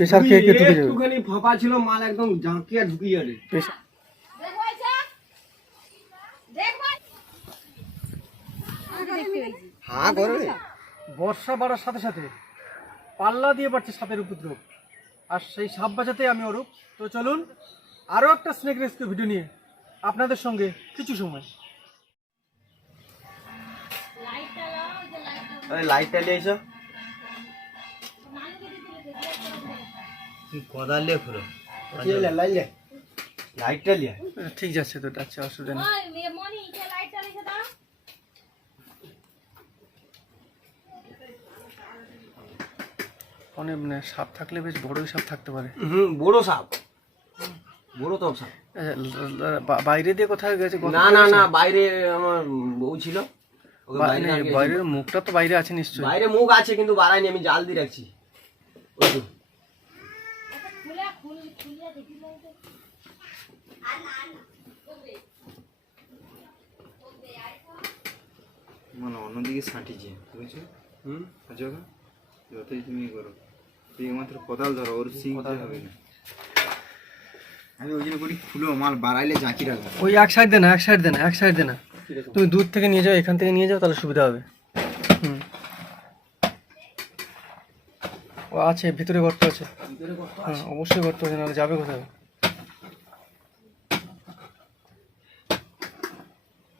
Pressure খেয়ে ঢুকে যাবে। একটুখানি ফাঁপা ছিল, মাল একদম ঝাঁকিয়ে ঢুকিয়ে যাবে। হ্যাঁ করবে। বর্ষা বাড়ার সাথে সাথে পাল্লা দিয়ে বাড়ছে সাপের উপদ্রব, আর সেই সাপ বাঁচাতে আমি অরূপ। তো চলুন আরও একটা স্নেক রেস্কিউ ভিডিও নিয়ে আপনাদের সঙ্গে কিছু সময়। লাইটটা নিয়ে এসো। কোদাল দিয়ে খুলো, লাইটটা নিয়ে। ঠিক যাচ্ছে তো, আচ্ছা অসুবিধা নেই। অনেক মানে সাপ থাকলে বেশ বড়ই সাপ থাকতে পারে। বড় সাপ, বড় তো সাপ। বাইরে দিয়ে কোথায় গেছে? না না না, বাইরে আমার বউ ছিল। বাইরের মুখটা তো বাইরে আছে নিশ্চয়ই। বাইরে মুখ আছে কিন্তু বাড়াইনি, আমি জাল দিয়ে রাখছি। মানে অন্যদিকে ছাঁটিছে, বুঝছো? যতই তুমি করো, তুই মাত্র কোদাল ধরো, ওর সিং হবে না। আমি ওই জন্য করি, খুলো মাল বাড়াইলে জাঁকি রাখবো। ওই এক সাইড দে না, এক সাইড দে না, এক সাইড দে না। তুমি দূর থেকে নিয়ে যাও, এখান থেকে নিয়ে যাও, তাহলে সুবিধা হবে। ও আছে ভিতরে গর্ত আছে। হ্যাঁ অবশ্যই গর্ত আছে, নাহলে যাবে কোথায়?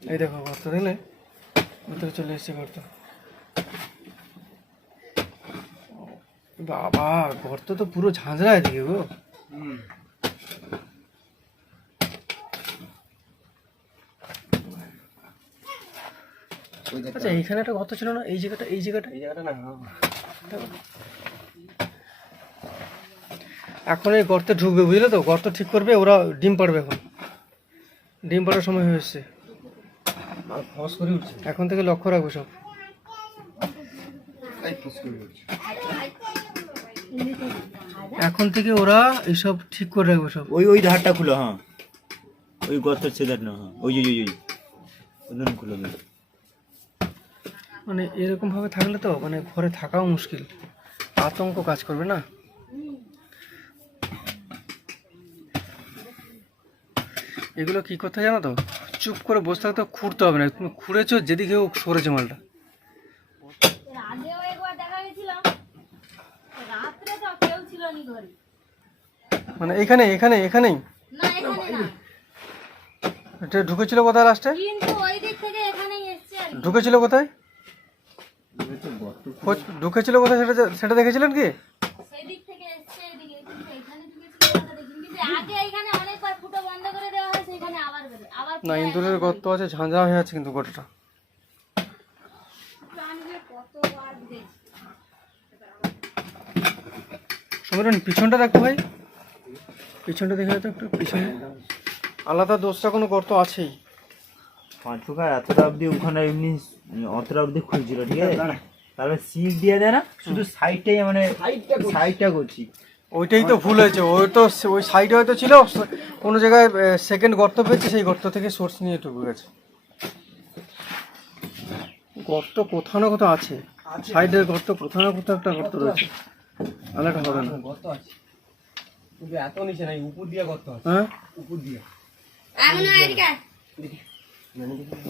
এই দেখো গর্ত, দেখলে ভিতরে চলে এসছে গর্ত। বাবা গর্ত তো পুরো ঝাঁঝরা এদিকে গো। আচ্ছা এইখানে একটা গর্ত ছিল না? এই জায়গাটা, এই জায়গাটা, এই জায়গাটা না। এখন এই গর্তে ঢুকবে, বুঝলে তো? গর্ত ঠিক করবে, ওরা ডিম পাড়বে। এখন ডিম পাড়ার সময় হয়ে এসছে, এখন থেকে লক্ষ্য রাখবো সব। এখন থেকে ওরা এইসব ঠিক করে রাখবো সব। ওই ধারটা খুলো, হ্যাঁ ওই গর্তের সেদার না, হ্যাঁ ওই ওই খুলো। মানে এরকম ভাবে থাকলে তো মানে ঘরে থাকাও মুশকিল, আতঙ্ক কাজ করবে না? এগুলো কি কথা জানো তো? চুপ করে বসে থাকতে, খুঁড়তে হবে না। তুমি খুঁড়েছো, যেদিকে হোক সরেছে মালটা। মানে এখানে এখানে এখানেই এটা ঢুকেছিল কোথায়? লাস্টে ঢুকেছিল কোথায়? ঢুকেছিল কোথায় সেটা দেখেছিলেন কি? না, ইন্দুরের গর্ত আছে, ঝাঁঝরা হয়ে আছে কিন্তু গোটাটা। সমীরণ পিছনটা দেখো ভাই, পিছনটা দেখে তো একটু। পিছনে আলাদা দোষটা কোনো গর্ত আছেই। পাঁচুকা এতটা অব্দি ওখানে এমনি অতটা অব্দি খুলছিল, ঠিক আছে? তারপরে সিট দিয়ে দেয় না, শুধু সাইডটাই, মানে সাইডটা করছি। ওইটাই তো ভুল হয়েছে। ওই তো ওই সাইডে হয়তো ছিল, কোনো জায়গায় সেকেন্ড গর্ত পেয়েছে, সেই গর্ত থেকে সোর্স নিয়ে ঢুকে গেছে। গর্ত কোথাও না কোথাও আছে, সাইডের গর্ত কোথাও না কোথাও একটা গর্ত রয়েছে, আলাদা হবে না। গর্ত আছে কিন্তু এত নিচে নাই, উপর দিয়ে গর্ত আছে। হ্যাঁ উপর দিয়ে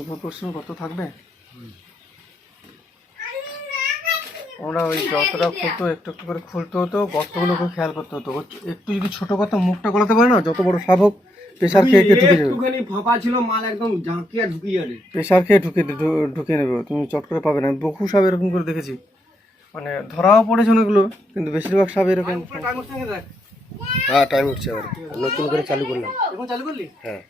উপর প্রশ্ন গর্ত থাকবে। আমরা ওই যতটা খুলতো, একটু একটু করে খুলতে হতো, গর্তগুলোকে খেয়াল করতে হতো। একটু যদি ছোট গর্ত মুখটা গলাতে পারে না, যত বড় সাপ হোক প্রেসার খেয়ে ঢুকে যাবে। একটুখানি ফাঁপা ছিল, মাল একদম ঝাঁকিয়ে ঢুকিয়ে যাবে। প্রেসার খেয়ে ঢুকে নেবে, তুমি চট করে পাবে না। বহু সাপ এরকম করে দেখেছি, মানে ধরাও পড়েছে অনেকগুলো, কিন্তু বেশিরভাগ সাপ এরকম। হ্যাঁ টাইম উঠছে, আবার নতুন করে চালু করলাম। এখন চালু করলি? হ্যাঁ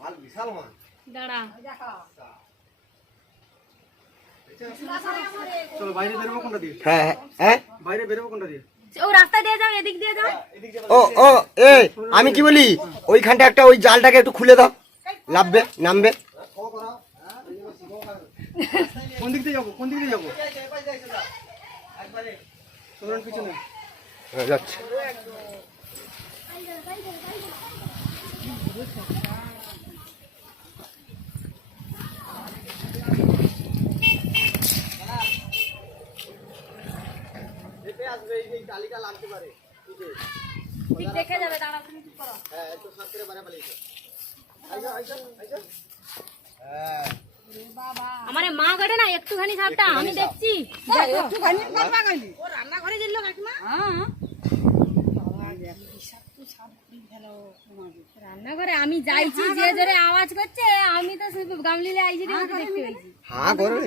মাল বিশাল মাল। চলো বাইরে বেরোবো কোনটা দিয়ে? হ্যাঁ হ্যাঁ, বাইরে বেরোবো কোনটা দিয়ে? ও রাস্তা দিয়ে যাও, এদিক দিয়ে যাও। ও আমি কি বলি, ওইখানটা একটা ওই জালটাকে একটু খুলে দাও, নামবে। কোন দিক দিয়ে যাবো? কোন দিক দিয়ে যাবো? পিছনে যাচ্ছে। ঠিক দেখে যাবে, দাঁড়াও তুমি চুপ করো। আমারে মা গড়ে না একটুখানি সাপটা আমি দেখছি। একটুখানি করবা গেলি ও রান্নাঘরে যেল কাকিমা। হ্যাঁ রান্নাঘরে আমি যাইছি, যে জোরে আওয়াজ করছে আমি তো শুধু গামলিলে আইছি রে, ওকে দেখতে পাইছি। হ্যাঁ করে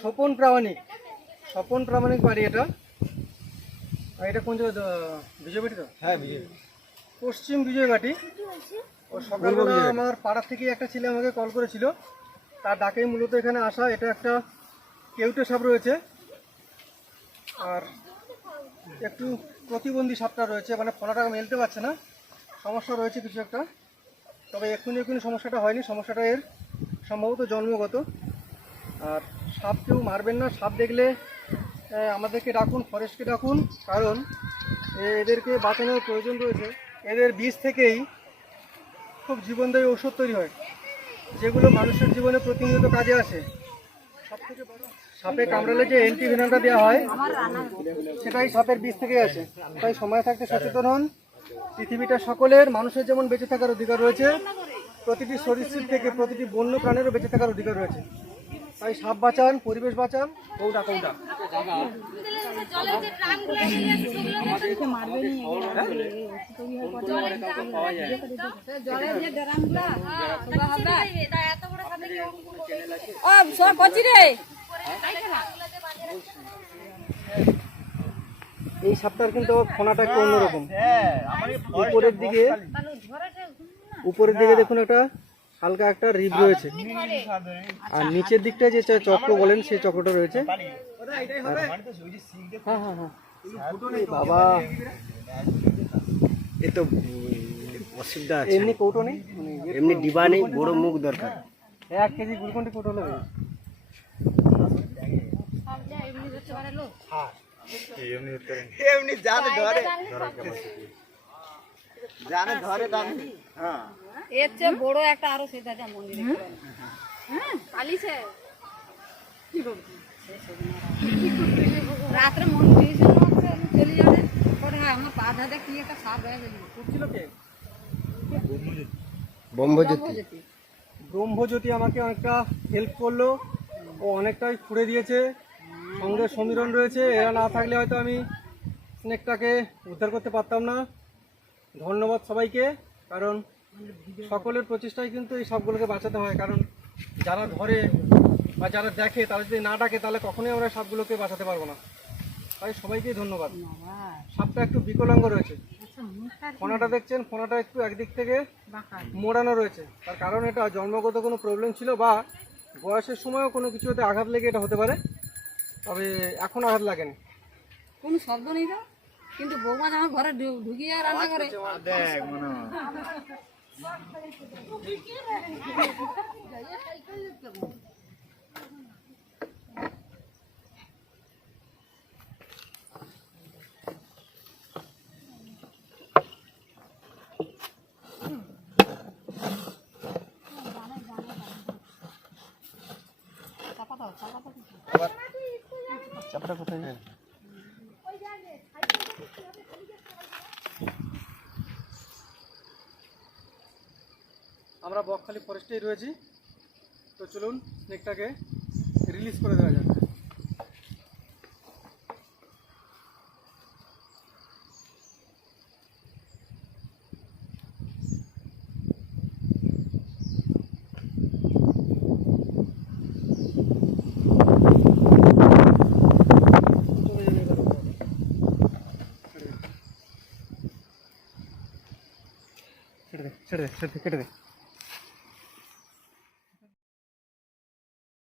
স্বপন প্রামাণিক, স্বপন প্রামাণিক বাড়ি এটা। আর এটা কোন জায়গা? বিজয়বাটি তো? হ্যাঁ বিজয় পশ্চিম বিজয়বাটি। ও সকালবেলা আমার পাড়া থেকে একটা ছেলে আমাকে কল করেছিল, তার ডাকেই মূলত এখানে আসা। এটা একটা কেউটে সাপ রয়েছে, আর একটু প্রতিবন্ধী সাপটা রয়েছে, মানে ফোনাটা মেলতে পারছে না, সমস্যা রয়েছে কিছু একটা। তবে এক্ষুনি সমস্যাটা হয়নি, সমস্যাটা এর সম্ভবত জন্মগত। আর সাপ কেউ মারবেন না, সাপ দেখলে আমাদেরকে ডাকুন, ফরেস্টকে ডাকুন, কারণ এদেরকে বাঁচানোর প্রয়োজন রয়েছে। এদের বীজ থেকেই খুব জীবনদায়ী ঔষধ তৈরি হয়, যেগুলো মানুষের জীবনে প্রতিনিয়ত কাজে আসে। সবথেকে বড়, সাপে কামড়ালে যে অ্যান্টিভেনামটা দেওয়া হয় সেটাই সাপের বীজ থেকে আসে। তাই সময় থাকতে সচেতন হন। পৃথিবীটা সকলের, মানুষের যেমন বেঁচে থাকার অধিকার রয়েছে, প্রতিটি সরীসৃপ থেকে প্রতিটি বন্য প্রাণেরও বেঁচে থাকার অধিকার রয়েছে। তাই সাপ বাঁচান, পরিবেশ বাঁচান। কৌটা জলের যে ড্রামগুলো এসে গেছে সেগুলো মারবে নি, জলের যে ড্রামগুলো ওগুলো হবে। তা এত বড় সাপে কি ও সব করছি রে। এই সাপটার কিন্তু ফোনাটা একটু অন্যরকম। উপরের দিকে দেখুন একটা হালকা একটা রিব রয়েছে, আর নিচের দিকটায় যে চক্র বলেন সেই চক্রটা রয়েছে। হ্যাঁ হ্যাঁ হ্যাঁ বাবা, এ তো অসুবিধা আছে। এমনি কৌটো নেই, এমনি ডিবা নেই, বড় মুখ দরকার। 1 কেজি গুলকন্ডি কৌটো হলে হবে। এমনি জানে ধরে হ্যাঁ এর চেয়ে বড় একটা আরো সেটা মন্দিরে পালিছে রাত্রে মন্দিরে চলে যাবে পরে আমার পা ধাতে কি একটা সাপ হয়ে গেল। করছিল কে? ব্রহ্মজ্যোতি। ব্রহ্মজ্যোতি আমাকে অনেকটা হেল্প করলো, ও অনেকটাই ফুড়ে দিয়েছে। সঙ্গে সমীরণ রয়েছে, এরা না থাকলে হয়তো আমি স্নেকটাকে উদ্ধার করতে পারতাম না। ধন্যবাদ সবাইকে, কারণ সকলের প্রচেষ্টায় কিন্তু এই সাপগুলোকে বাঁচাতে হয়। কারণ যারা ধরে বা যারা দেখে তারা যদি না ডাকে তাহলে কখনোই আমরা সাপগুলোকে বাঁচাতে পারবো না। তাই সবাইকেই ধন্যবাদ। সাপটা একটু বিকলাঙ্গ রয়েছে, ফোনাটা দেখছেন, ফোনাটা একটু একদিক থেকে মোড়ানো রয়েছে। তার কারণ এটা জন্মগত কোনো প্রবলেম ছিল বা বয়সের সময়ও কোনো কিছুতে আঘাত লেগে এটা হতে পারে, তবে এখন আঘাত লাগেনি। কোনো শব্দ নেই তো, কিন্তু বৌমা আমার ঘরে ঢুকিয়ে রান্না করে। চাপটা কোথায়? আমরা বকখালি ফরেস্টেই রয়েছি, তো চলুন স্নেকটাকে রিলিজ করে দেওয়া যাক। ছেড়ে দে, কেটে দে।